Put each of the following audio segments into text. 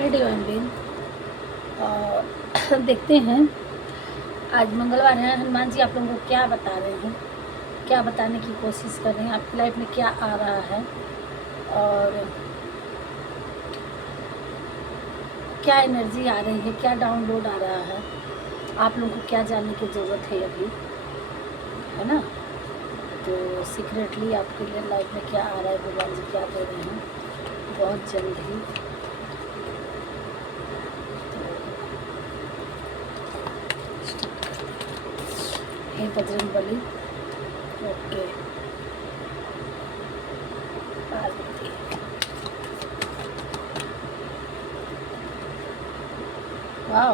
हे divine being. और देखते हैं आज मंगलवार है, हनुमान जी आप लोगों को क्या बता रहे हैं, क्या बताने की कोशिश कर रहे हैं, आपकी लाइफ में क्या आ रहा है और क्या एनर्जी आ रही है, क्या डाउनलोड आ रहा है, आप लोगों को क्या जानने की ज़रूरत है अभी, है ना। तो सीक्रेटली आपके लिए लाइफ में क्या आ रहा है, भगवान जी क्या कर रहे हैं बहुत जल्द ही। हे बजरंग बली, ओके पार्वती, वाह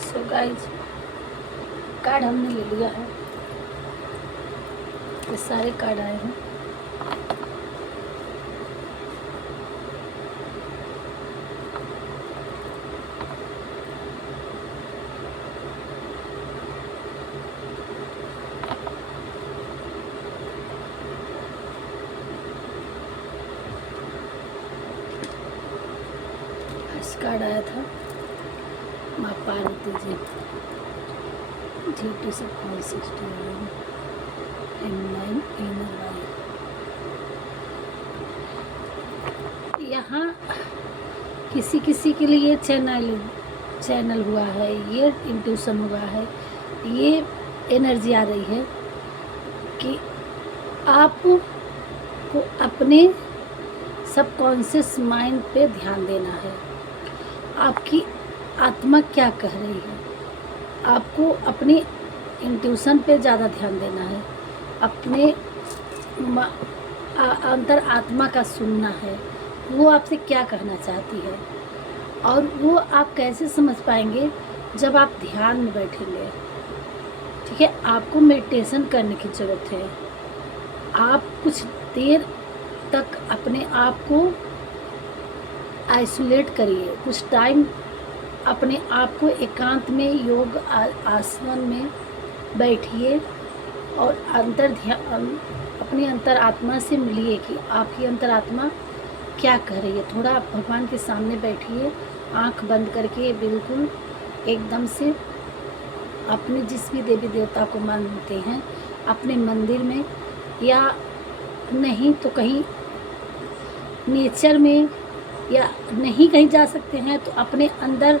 सो गाइज कार्ड हमने ले लिया है, ये सारे कार्ड आए हैं। फर्स्ट कार्ड आया था माँ पार्वती जी, GT सब M9 इनर वाई। यहाँ किसी किसी के लिए चैनल हुआ है, ये इंट्यूशन हुआ है, ये एनर्जी आ रही है कि आपको अपने सबकॉन्शियस माइंड पे ध्यान देना है। आपकी आत्मा क्या कह रही है, आपको अपनी इंट्यूशन पे ज़्यादा ध्यान देना है, अपने अंतर आत्मा का सुनना है, वो आपसे क्या कहना चाहती है। और वो आप कैसे समझ पाएंगे जब आप ध्यान में बैठेंगे। ठीक है, आपको मेडिटेशन करने की ज़रूरत है। आप कुछ देर तक अपने आप को आइसोलेट करिए, कुछ टाइम अपने आप को एकांत में योग आसन में बैठिए और अपनी अंतरात्मा से मिलिए कि आपकी अंतरात्मा क्या कह रही है। थोड़ा आप भगवान के सामने बैठिए, आंख बंद करके, बिल्कुल एकदम से अपने जिस भी देवी देवता को मानते हैं अपने मंदिर में, या नहीं तो कहीं नेचर में, या नहीं कहीं जा सकते हैं तो अपने अंदर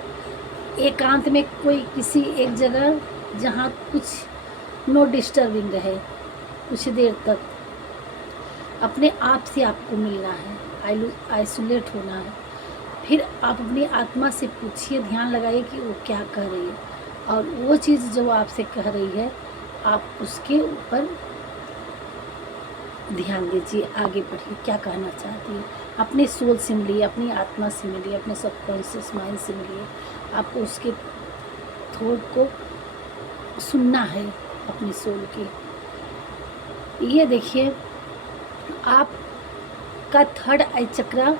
एकांत में कोई किसी एक जगह जहाँ कुछ नो डिस्टर्बिंग रहे, कुछ देर तक अपने आप से आपको मिलना है, आइसोलेट होना है। फिर आप अपनी आत्मा से पूछिए, ध्यान लगाइए कि वो क्या कह रही है, और वो चीज़ जो आपसे कह रही है आप उसके ऊपर ध्यान दीजिए, आगे बढ़िए, क्या कहना चाहती है। अपने सोल से मिलिए, अपनी आत्मा से मिलिए, अपने सबकॉन्शियस माइंड से मिलिए। आपको उसके थॉट को सुनना है, अपनी सोल की। ये देखिए, आपका थर्ड आई चक्रा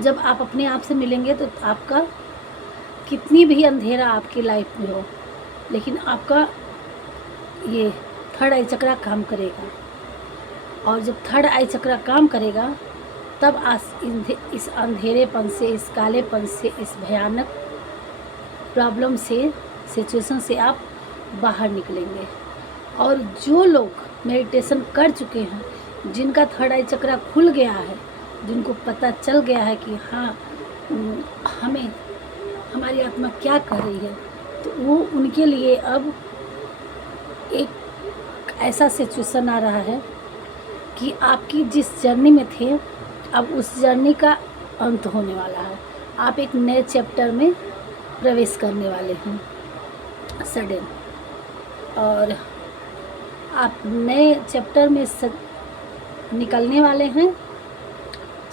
जब आप अपने आप से मिलेंगे तो आपका कितनी भी अंधेरा आपकी लाइफ में हो, लेकिन आपका ये थर्ड आई चक्रा काम करेगा। और जब थर्ड आई चक्रा काम करेगा तब इस अंधेरेपन से, इस कालेपन से, इस भयानक प्रॉब्लम से, सिचुएशन से आप बाहर निकलेंगे। और जो लोग मेडिटेशन कर चुके हैं, जिनका थर्ड आई चक्रा खुल गया है, जिनको पता चल गया है कि हाँ हमें हमारी आत्मा क्या कह रही है, तो वो उनके लिए अब एक ऐसा सिचुएशन आ रहा है कि आपकी जिस जर्नी में थे अब उस जर्नी का अंत होने वाला है। आप एक नए चैप्टर में प्रवेश करने वाले हैं सडन, और आप नए चैप्टर में निकलने वाले हैं,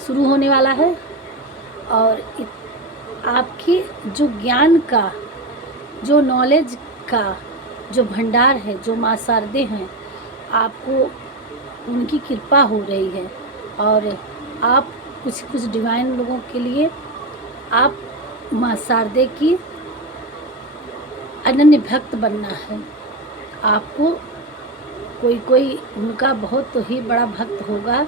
शुरू होने वाला है। और आपकी जो ज्ञान का, जो नॉलेज का जो भंडार है, जो माँ शारदे हैं, आपको उनकी कृपा हो रही है। और आप कुछ डिवाइन लोगों के लिए आप माँ शारदे की अनन्य भक्त बनना है। आपको कोई उनका बहुत ही बड़ा भक्त होगा,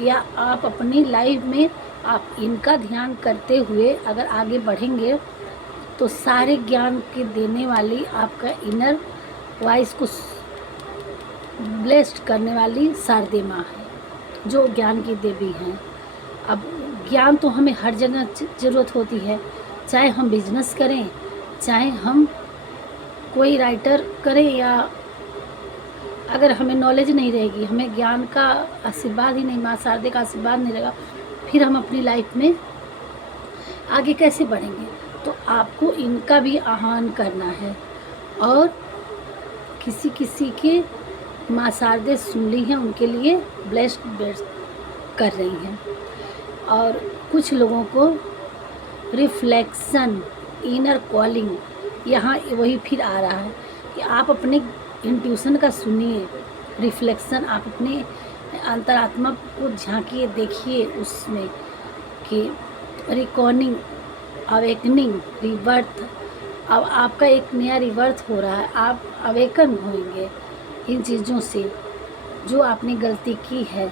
या आप अपनी लाइफ में आप इनका ध्यान करते हुए अगर आगे बढ़ेंगे तो सारे ज्ञान के देने वाली, आपका इनर वॉइस को ब्लेस्ड करने वाली शारदे माँ है, जो ज्ञान की देवी हैं। अब ज्ञान तो हमें हर जगह ज़रूरत होती है, चाहे हम बिजनेस करें, चाहे हम कोई राइटर करें, या अगर हमें नॉलेज नहीं रहेगी, हमें ज्ञान का आशीर्वाद ही नहीं, माँ शारदे का आशीर्वाद नहीं रहेगा, फिर हम अपनी लाइफ में आगे कैसे बढ़ेंगे। तो आपको इनका भी आह्वान करना है। और किसी के माँ शारदे सुन ली हैं, उनके लिए ब्लेस्ड कर रही हैं। और कुछ लोगों को रिफ्लेक्शन, इनर कॉलिंग, यहाँ वही फिर आ रहा है कि आप अपने इंट्यूशन का सुनिए, रिफ्लेक्शन, आप अपने अंतरात्मा को झांकिए, देखिए उसमें कि रिकॉर्डिंग, अवेकनिंग, रिबर्थ। अब आपका एक नया रिबर्थ हो रहा है, आप अवेकन होंगे इन चीज़ों से जो आपने गलती की है।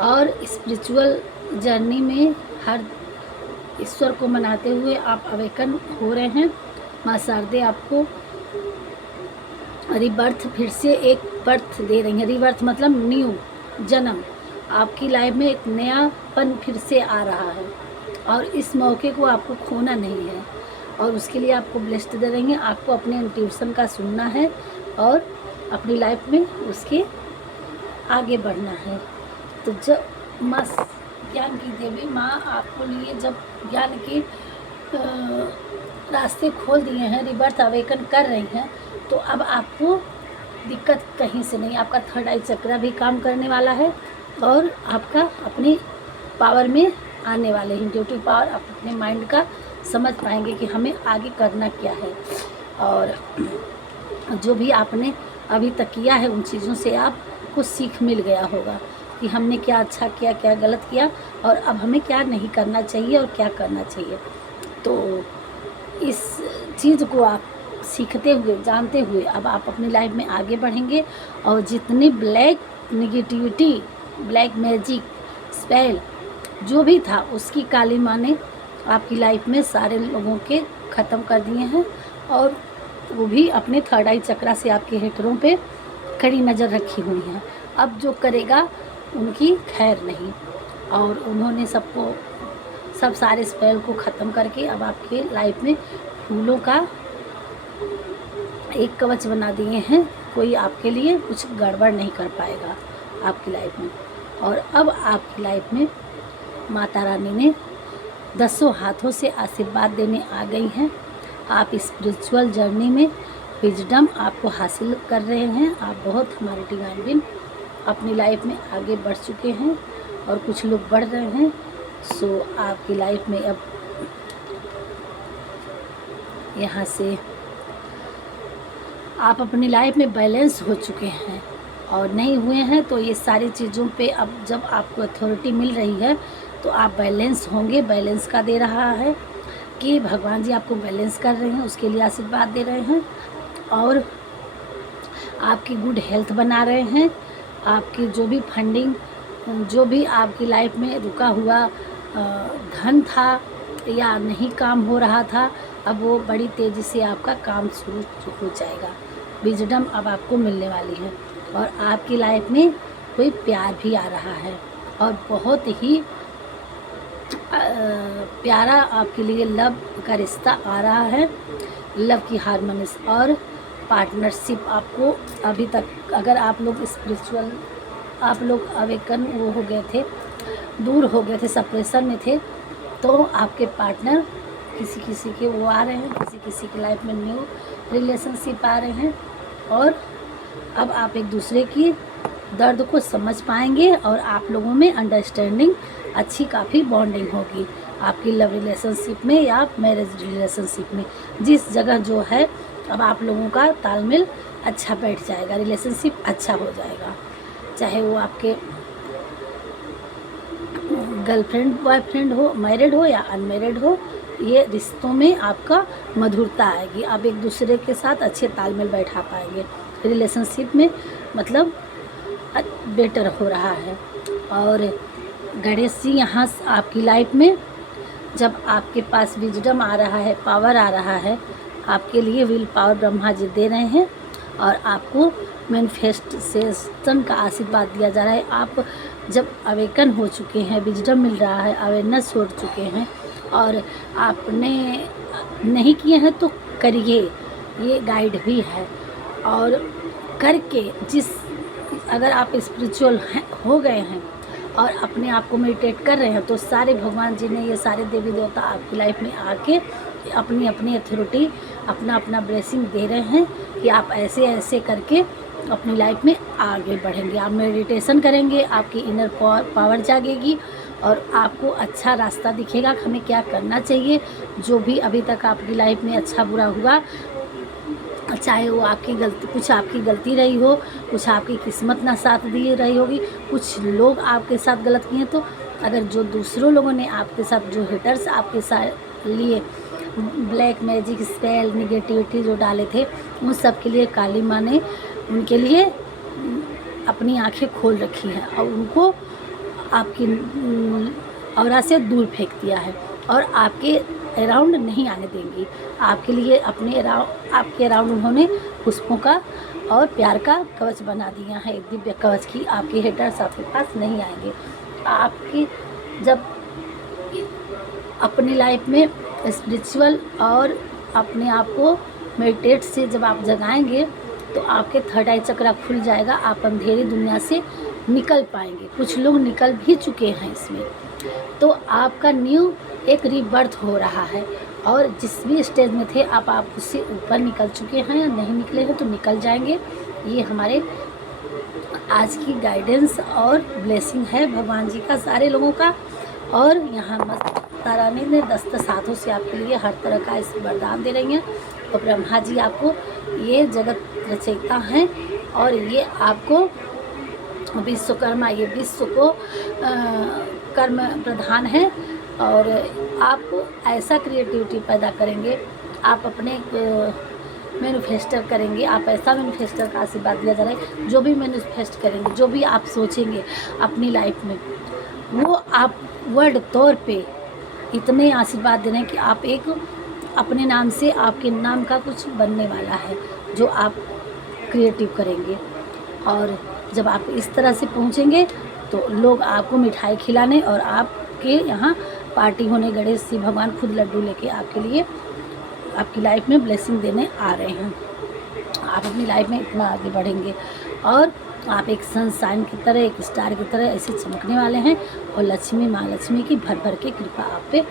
और स्पिरिचुअल जर्नी में हर ईश्वर को मनाते हुए आप अवेकन हो रहे हैं। माँ शारदे आपको रिबर्थ, फिर से एक बर्थ दे रही हैं। रिबर्थ मतलब न्यू जन्म, आपकी लाइफ में एक नयापन फिर से आ रहा है, और इस मौके को आपको खोना नहीं है। और उसके लिए आपको ब्लेस्ड दे रही हैं। आपको अपने इंट्यूशन का सुनना है और अपनी लाइफ में उसके आगे बढ़ना है। तो जब माँ ज्ञान की देवी माँ आपको लिए जब ज्ञान के रास्ते खोल दिए हैं, रिबर्थ अवेकन कर रही हैं, तो अब आपको दिक्कत कहीं से नहीं। आपका थर्ड आई चक्र भी काम करने वाला है, और आपका अपनी पावर में आने वाले हैं, इंट्यूटिव पावर। आप अपने माइंड का समझ पाएंगे कि हमें आगे करना क्या है। और जो भी आपने अभी तक किया है, उन चीज़ों से आपको सीख मिल गया होगा कि हमने क्या अच्छा किया, क्या गलत किया, और अब हमें क्या नहीं करना चाहिए और क्या करना चाहिए। तो इस चीज़ को आप सीखते हुए, जानते हुए अब आप अपनी लाइफ में आगे बढ़ेंगे। और जितनी black negativity, black magic, spell जो भी था, उसकी काली माँ ने आपकी लाइफ में सारे लोगों के ख़त्म कर दिए हैं। और वो भी अपने थर्ड आई चक्रा से आपके हेटरों पे कड़ी नज़र रखी हुई हैं। अब जो करेगा उनकी खैर नहीं। और उन्होंने सब सारे स्पेल को ख़त्म करके अब आपके लाइफ में फूलों का एक कवच बना दिए हैं। कोई आपके लिए कुछ गड़बड़ नहीं कर पाएगा आपकी लाइफ में। और अब आपकी लाइफ में माता रानी ने 10 हाथों से आशीर्वाद देने आ गई हैं। आप स्पिरिचुअल जर्नी में विजडम आपको हासिल कर रहे हैं। आप बहुत, हमारे डिवाइन बिन अपनी लाइफ में आगे बढ़ चुके हैं, और कुछ लोग बढ़ रहे हैं। सो आपकी लाइफ में अब यहाँ से आप अपनी लाइफ में बैलेंस हो चुके हैं, और नहीं हुए हैं तो ये सारी चीज़ों पे अब जब आपको अथॉरिटी मिल रही है तो आप बैलेंस होंगे। बैलेंस का दे रहा है कि भगवान जी आपको बैलेंस कर रहे हैं, उसके लिए आशीर्वाद दे रहे हैं। और आपकी गुड हेल्थ बना रहे हैं। आपकी जो भी फंडिंग, जो भी आपकी लाइफ में रुका हुआ धन था या नहीं काम हो रहा था, अब वो बड़ी तेज़ी से आपका काम शुरू हो जाएगा। विजडम अब आपको मिलने वाली है, और आपकी लाइफ में कोई प्यार भी आ रहा है, और बहुत ही प्यारा आपके लिए लव का रिश्ता आ रहा है। लव की हार्मोनीस और पार्टनरशिप आपको अभी तक, अगर आप लोग स्पिरिचुअल, आप लोग अवेकन वो हो गए थे, दूर हो गए थे, सेपरेशन में थे, तो आपके पार्टनर किसी किसी के वो आ रहे हैं, किसी किसी की लाइफ में न्यू रिलेशनशिप आ रहे हैं, और अब आप एक दूसरे की दर्द को समझ पाएंगे और आप लोगों में अंडरस्टैंडिंग अच्छी, काफ़ी बॉन्डिंग होगी आपकी लव रिलेशनशिप में या मैरिज रिलेशनशिप में। जिस जगह जो है अब आप लोगों का तालमेल अच्छा बैठ जाएगा, रिलेशनशिप अच्छा हो जाएगा, चाहे वो आपके गर्लफ्रेंड बॉयफ्रेंड हो, मैरिड हो या अनमैरिड हो, ये रिश्तों में आपका मधुरता आएगी, आप एक दूसरे के साथ अच्छे तालमेल बैठा पाएंगे रिलेशनशिप में, मतलब बेटर हो रहा है। और गणेश जी यहाँ आपकी लाइफ में जब आपके पास विजडम आ रहा है, पावर आ रहा है, आपके लिए विल पावर ब्रह्मा जी दे रहे हैं और आपको मैनिफेस्टेशन का आशीर्वाद दिया जा रहा है। आप जब अवेकन हो चुके हैं, विजडम मिल रहा है, अवेयरनेस हो चुके हैं और आपने नहीं किए हैं तो करिए, ये गाइड भी है। और करके अगर आप स्पिरिचुअल हो गए हैं और अपने आप को मेडिटेट कर रहे हैं तो सारे भगवान जी ने, ये सारे देवी देवता आपकी लाइफ में आके अपनी अपनी अथॉरिटी, अपना अपना ब्लेसिंग दे रहे हैं कि आप ऐसे ऐसे करके अपनी लाइफ में आगे बढ़ेंगे। आप मेडिटेशन करेंगे, आपकी इनर पावर जागेगी और आपको अच्छा रास्ता दिखेगा, हमें क्या करना चाहिए। जो भी अभी तक आपकी लाइफ में अच्छा बुरा हुआ, चाहे वो आपकी गलती, कुछ आपकी गलती रही हो, कुछ आपकी किस्मत ना साथ दी रही होगी, कुछ लोग आपके साथ गलत किए, तो अगर जो दूसरों लोगों ने आपके साथ, जो हेटर्स आपके साथ लिए ब्लैक मैजिक स्पेल निगेटिविटी जो डाले थे, उन सब के लिए काली माँ ने उनके लिए अपनी आंखें खोल रखी हैं और उनको आपकी औरा से दूर फेंक दिया है और आपके अराउंड नहीं आने देंगी। आपके लिए आपके अराउंड उन्होंने पुष्पों का और प्यार का कवच बना दिया है, एक दिव्य कवच की। आपके हेटर्स आपके पास नहीं आएंगे। आपकी जब अपनी लाइफ में स्पिरिचुअल और अपने आप को मेडिटेट से जब आप जगाएंगे तो आपके थर्ड आई चक्रा खुल जाएगा, आप अंधेरी दुनिया से निकल पाएंगे। कुछ लोग निकल भी चुके हैं इसमें, तो आपका न्यू एक रीबर्थ हो रहा है और जिस भी स्टेज में थे आप उससे ऊपर निकल चुके हैं या नहीं निकले हैं तो निकल जाएंगे। ये हमारे आज की गाइडेंस और ब्लेसिंग है भगवान जी का सारे लोगों का। और यहाँ माता रानी ने 10 हाथों से आपके लिए हर तरह का इस वरदान दे रही हैं। तो ब्रह्मा जी आपको ये जगत रचयिता हैं और ये आपको विश्वकर्मा, ये विश्व को कर्म प्रधान है और आप ऐसा क्रिएटिविटी पैदा करेंगे, आप अपने मैनिफेस्टर करेंगे, आप ऐसा मैनिफेस्टर का आशीर्वाद दिया जा रहा है। जो भी मैनिफेस्ट करेंगे, जो भी आप सोचेंगे अपनी लाइफ में, वो आप वर्ड तौर पे इतने आशीर्वाद दे रहे हैं कि आप एक अपने नाम से, आपके नाम का कुछ बनने वाला है जो आप क्रिएटिव करेंगे। और जब आप इस तरह से पहुंचेंगे तो लोग आपको मिठाई खिलाने और आपके यहाँ पार्टी होने, गणेश जी भगवान खुद लड्डू लेके आपके लिए आपकी लाइफ में ब्लेसिंग देने आ रहे हैं। आप अपनी लाइफ में इतना आगे बढ़ेंगे और आप एक सनशाइन की तरह, एक स्टार की तरह ऐसे चमकने वाले हैं और लक्ष्मी, माँ लक्ष्मी की भर भर के कृपा आप पे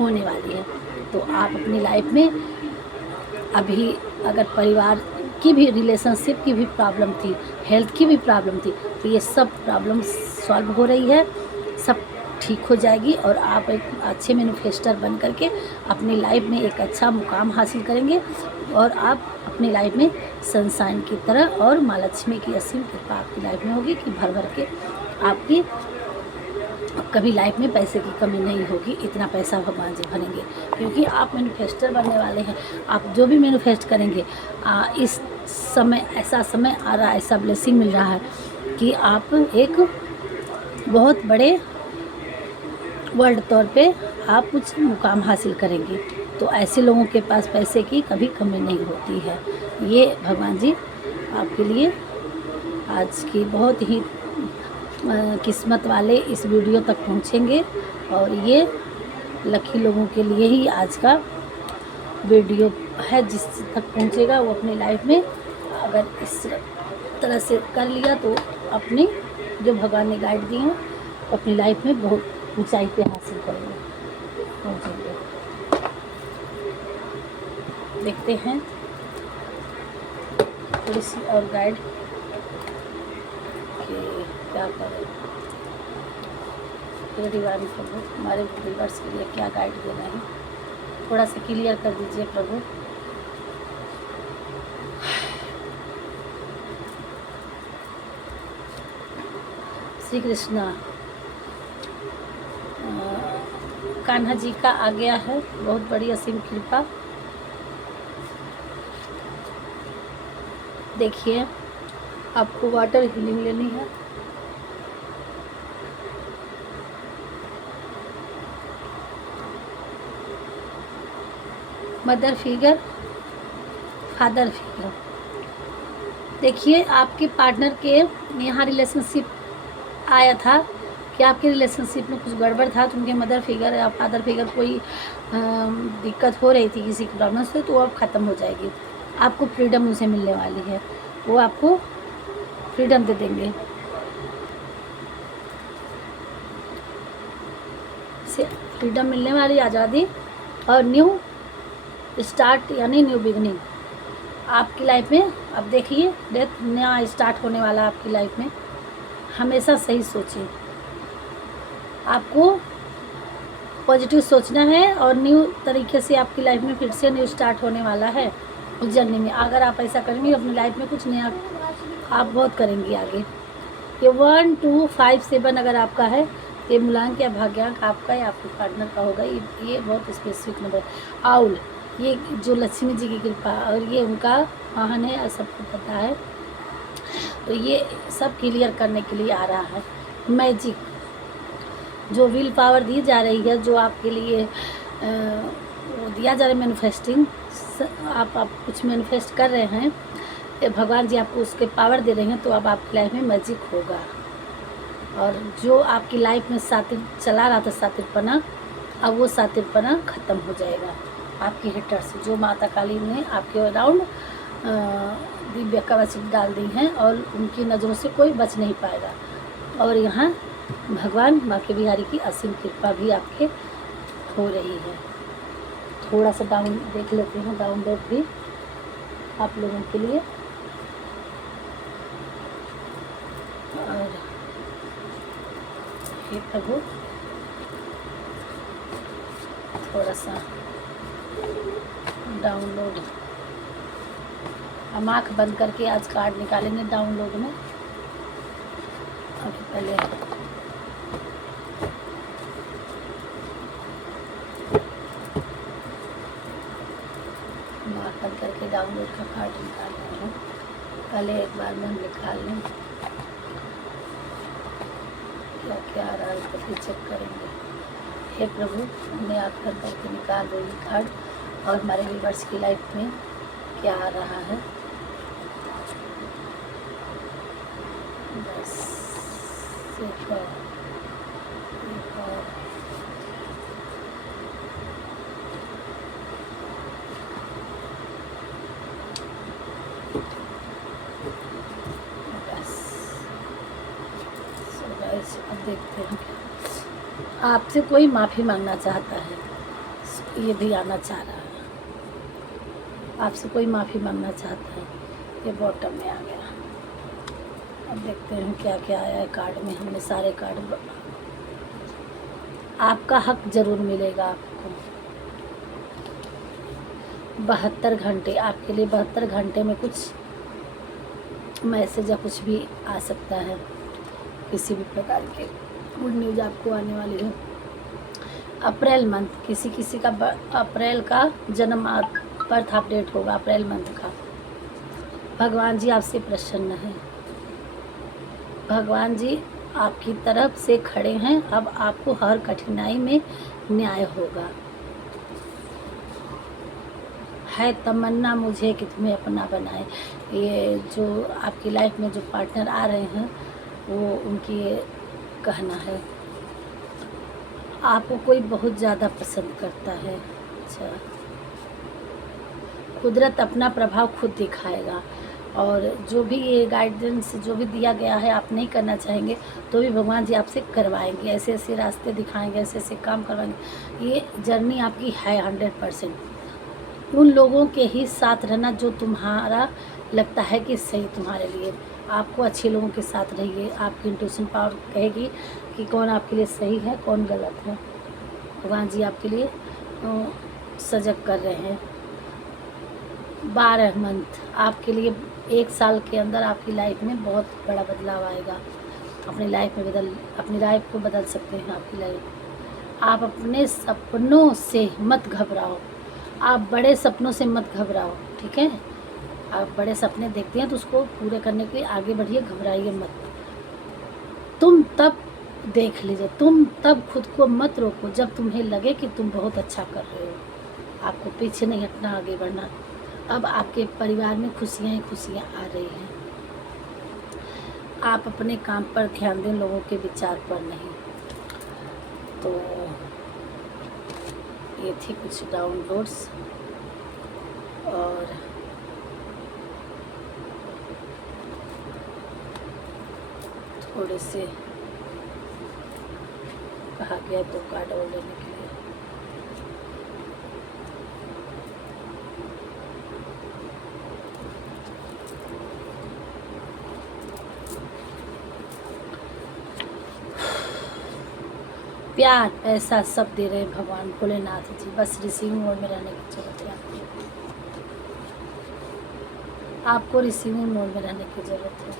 होने वाली है। तो आप अपनी लाइफ में अभी अगर परिवार की भी, रिलेशनशिप की भी प्रॉब्लम थी, हेल्थ की भी प्रॉब्लम थी, तो ये सब प्रॉब्लम सॉल्व हो रही है, सब ठीक हो जाएगी और आप एक अच्छे मैनिफेस्टर बन करके अपनी लाइफ में एक अच्छा मुकाम हासिल करेंगे और आप अपनी लाइफ में सनशाइन की तरह और माँ लक्ष्मी की असीम कृपा आपकी लाइफ में होगी कि भर भर के आपकी कभी लाइफ में पैसे की कमी नहीं होगी। इतना पैसा भगवान जी भरेंगे क्योंकि आप मैनिफेस्टर बनने वाले हैं। आप जो भी मैनिफेस्ट करेंगे, इस समय ऐसा समय आ रहा है, ऐसा ब्लेसिंग मिल रहा है कि आप एक बहुत बड़े वर्ल्ड तौर पे आप कुछ मुकाम हासिल करेंगे। तो ऐसे लोगों के पास पैसे की कभी कमी नहीं होती है। ये भगवान जी आपके लिए आज की बहुत ही किस्मत वाले इस वीडियो तक पहुंचेंगे और ये लकी लोगों के लिए ही आज का वीडियो है। जिस तक पहुंचेगा वो अपनी लाइफ में अगर इस तरह से कर लिया तो अपनी जो भगवान ने गाइड दी है अपनी लाइफ में बहुत ऊंचाई पे हासिल करेंगे, पहुँचेंगे। देखते हैं थोड़ी सी और गाइड कि क्या करें। हे डिवाइन प्रभु, हमारे व्यूअर्स के लिए क्या गाइड देना है, थोड़ा सा क्लियर कर दीजिए प्रभु। श्री कृष्णा, कान्हा जी का आ गया है, बहुत बड़ी असीम कृपा। देखिए आपको वाटर हीलिंग लेनी है। Mother figure, father figure. देखिए आपके पार्टनर के यहाँ रिलेशनशिप आया था कि आपके रिलेशनशिप में कुछ गड़बड़ था, तो उनके मदर फिगर या फादर फिगर कोई दिक्कत हो रही थी किसी प्रॉब्लम से, तो अब ख़त्म हो जाएगी। आपको फ्रीडम उनसे मिलने वाली है, वो आपको फ्रीडम दे देंगे। फ्रीडम मिलने वाली, आज़ादी और न्यू स्टार्ट यानी न्यू बिगनिंग आपकी लाइफ में। अब देखिए डेथ नया स्टार्ट होने वाला है आपकी लाइफ में। हमेशा सही सोचिए, आपको पॉजिटिव सोचना है और न्यू तरीके से आपकी लाइफ में फिर से न्यू स्टार्ट होने वाला है उस जर्नी में। अगर आप ऐसा करेंगे अपनी लाइफ में कुछ नया आप बहुत करेंगे आगे। ये 1 2 5 7 अगर आपका है, ये मूलांक या भाग्यांक आपका या आपके पार्टनर का होगा। ये बहुत स्पेसिफिक नंबर। आउल, ये जो लक्ष्मी जी की कृपा और ये उनका वाहन है और सबको पता है, तो ये सब क्लियर करने के लिए आ रहा है। मैजिक, जो विल पावर दी जा रही है, जो आपके लिए वो दिया जा रहा है मैनिफेस्टिंग, आप कुछ मैनिफेस्ट कर रहे हैं, भगवान जी आपको उसके पावर दे रहे हैं, तो अब आपकी लाइफ में मैजिक होगा। और जो आपकी लाइफ में सातिर चला रहा था सातिरपना, अब वो सातिरपना ख़त्म हो जाएगा। आपकी हेटर्स जो माता काली ने आपके अराउंड दिव्य कवच डाल दी हैं और उनकी नज़रों से कोई बच नहीं पाएगा। और यहाँ भगवान बांके बिहारी की असीम कृपा भी आपके हो रही है। थोड़ा सा डाउन देख लेते हैं, डाउनलोड भी आप लोगों के लिए। और हे प्रभु, थोड़ा सा डाउनलोड, हम आँख बंद करके आज कार्ड निकालेंगे डाउनलोड में। अभी पहले आँख बंद करके डाउनलोड का कार्ड निकाल रहे हैं। पहले एक बार में हम निकाल लें क्या क्या आ रहा है, तो फिर चेक करेंगे। हे प्रभु, हमने आँख बंद करके निकाल रही कार्ड और हमारे व्यूअर्स की लाइफ में क्या आ रहा है। बस एक और बस। सो गाइस, अब देखते हैं क्या आपसे कोई माफ़ी मांगना चाहता है। ये भी आना चाह रहा है, आपसे कोई माफ़ी मांगना चाहता है। ये बॉटम में आ गया। अब देखते हैं क्या क्या आया है कार्ड में। हमने सारे कार्ड, आपका हक ज़रूर मिलेगा आपको। 72 घंटे आपके लिए, 72 घंटे में कुछ मैसेज या कुछ भी आ सकता है। किसी भी प्रकार के गुड न्यूज़ आपको आने वाली है। अप्रैल मंथ, किसी किसी का अप्रैल का जन्म बर्थ अपडेट होगा अप्रैल मंथ का। भगवान जी आपसे प्रसन्न हैं, भगवान जी आपकी तरफ से खड़े हैं। अब आपको हर कठिनाई में न्याय होगा। है तमन्ना मुझे कि तुम्हें अपना बनाए। ये जो आपकी लाइफ में जो पार्टनर आ रहे हैं, वो उनकी ये कहना है। आपको कोई बहुत ज़्यादा पसंद करता है। अच्छा, कुदरत अपना प्रभाव खुद दिखाएगा। और जो भी ये गाइडेंस जो भी दिया गया है आप नहीं करना चाहेंगे तो भी भगवान जी आपसे करवाएंगे, ऐसे ऐसे रास्ते दिखाएंगे, ऐसे ऐसे काम करवाएंगे। ये जर्नी आपकी है 100%। उन लोगों के ही साथ रहना जो तुम्हारा लगता है कि सही तुम्हारे लिए। आपको अच्छे लोगों के साथ रहिए, आपकी इंट्यूशन पावर कहेगी कि कौन आपके लिए सही है कौन गलत है। भगवान जी आपके लिए सजग कर रहे हैं। 12 मंथ आपके लिए, 1 साल के अंदर आपकी लाइफ में बहुत बड़ा बदलाव आएगा। अपनी लाइफ को बदल सकते हैं आपकी लाइफ। आप अपने सपनों से मत घबराओ, आप बड़े सपनों से मत घबराओ, ठीक है। आप बड़े सपने देखते हैं तो उसको पूरे करने के लिए आगे बढ़िए, घबराइए मत। तुम तब देख लीजिए, तुम तब खुद को मत रोको जब तुम्हें लगे कि तुम बहुत अच्छा कर रहे हो। आपको पीछे नहीं हटना, आगे बढ़ना। अब आपके परिवार में खुशियाँ ही खुशियाँ आ रही हैं। आप अपने काम पर ध्यान दें, लोगों के विचार पर नहीं। तो ये थी कुछ डाउनलोड्स, और थोड़े से कहा गया तो कार्ड और लेने के लिए। प्यार पैसा सब दे रहे हैं भगवान भोलेनाथ जी, बस रिसीविंग मोड में रहने की जरूरत है आपको रिसीविंग मोड में रहने की ज़रूरत है।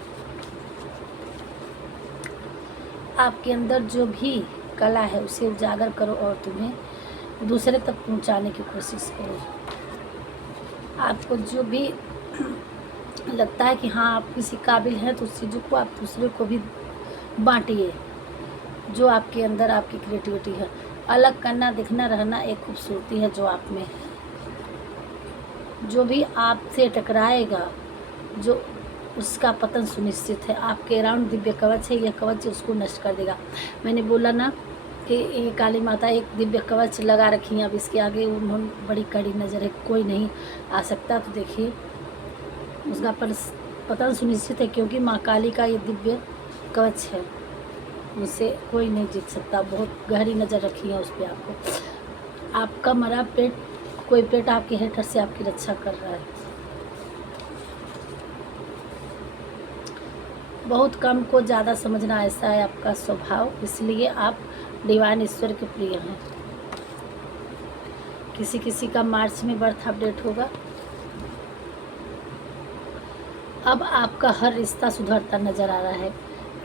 आपके अंदर जो भी कला है उसे उजागर करो और तुम्हें दूसरे तक पहुंचाने की कोशिश करो। आपको जो भी लगता है कि हाँ आप किसी काबिल हैं तो उस चीज़ों को आप दूसरे को भी बांटिए। जो आपके अंदर आपकी क्रिएटिविटी है, अलग करना, दिखना, रहना एक खूबसूरती है जो आप में है। जो भी आपसे टकराएगा, जो उसका पतन सुनिश्चित है। आपके अराउंड दिव्य कवच है, यह कवच उसको नष्ट कर देगा। मैंने बोला ना कि ये काली माता एक दिव्य कवच लगा रखी है, अब इसके आगे उन्होंने बड़ी कड़ी नज़र है, कोई नहीं आ सकता। तो देखिए उसका पतन सुनिश्चित है, क्योंकि माँ काली का ये दिव्य कवच है, उनसे कोई नहीं जीत सकता। बहुत गहरी नज़र रखी है उस पर आपको। आपका मरा पेट, कोई पेट आपके हेटर से आपकी रक्षा कर रहा है। बहुत कम को ज़्यादा समझना, ऐसा है आपका स्वभाव, इसलिए आप डिवाइन ईश्वर के प्रिय हैं। किसी किसी का मार्च में बर्थ अपडेट होगा। अब आपका हर रिश्ता सुधरता नज़र आ रहा है।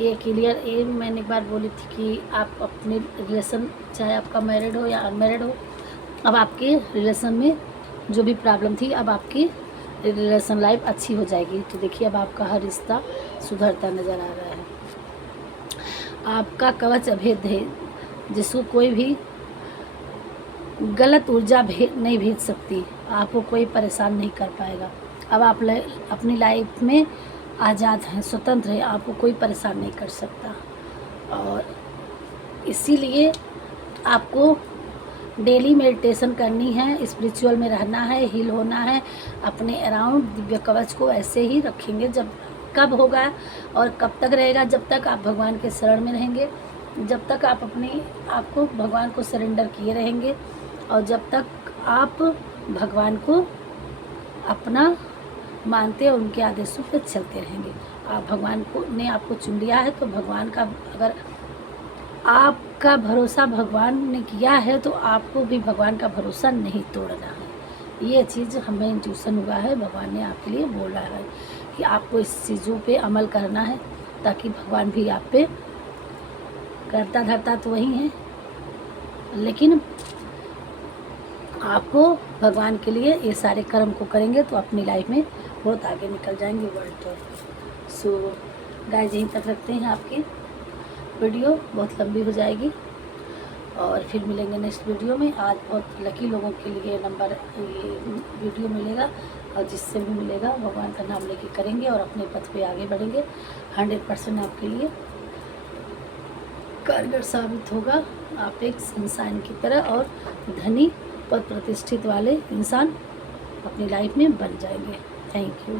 ये क्लियर, ये मैंने एक बार बोली थी कि आप अपने रिलेशन, चाहे आपका मैरिड हो या अनमैरिड हो, अब आपके रिलेशन में जो भी प्रॉब्लम थी, अब आपकी रिलेशन लाइफ अच्छी हो जाएगी। तो देखिए अब आपका हर रिश्ता सुधरता नज़र आ रहा है। आपका कवच अभेद है, जिसको कोई भी गलत ऊर्जा नहीं भेज सकती, आपको कोई परेशान नहीं कर पाएगा। अब आप अपनी लाइफ में आज़ाद हैं, स्वतंत्र हैं, आपको कोई परेशान नहीं कर सकता। और इसीलिए आपको डेली मेडिटेशन करनी है, स्पिरिचुअल में रहना है, हील होना है। अपने अराउंड दिव्य कवच को ऐसे ही रखेंगे। जब कब होगा और कब तक रहेगा? जब तक आप भगवान के शरण में रहेंगे, जब तक आप अपने आप को भगवान को सरेंडर किए रहेंगे, और जब तक आप भगवान को अपना मानते और उनके आदेशों पर चलते रहेंगे। आप भगवान को ने आपको चुन लिया है, तो भगवान का, अगर आपका भरोसा भगवान ने किया है तो आपको भी भगवान का भरोसा नहीं तोड़ना है। ये चीज़ हमें इंट्यूशन हुआ है, भगवान ने आपके लिए बोला है कि आपको इस चीज़ों पे अमल करना है, ताकि भगवान भी आप पे, करता धरता तो वही है, लेकिन आपको भगवान के लिए ये सारे कर्म को करेंगे तो अपनी लाइफ में बहुत आगे निकल जाएंगे वर्ल्ड पर। सो गाइस, यहीं तक रखते हैं। आपकी वीडियो बहुत लंबी हो जाएगी और फिर मिलेंगे नेक्स्ट वीडियो में। आज बहुत लकी लोगों के लिए नंबर ये वीडियो मिलेगा, और जिससे भी मिलेगा भगवान का नाम लेके करेंगे और अपने पथ पे आगे बढ़ेंगे। 100% आपके लिए कारगर साबित होगा। आप एक इंसान की तरह और धनी पद प्रतिष्ठित वाले इंसान अपनी लाइफ में बन जाएंगे। Thank you.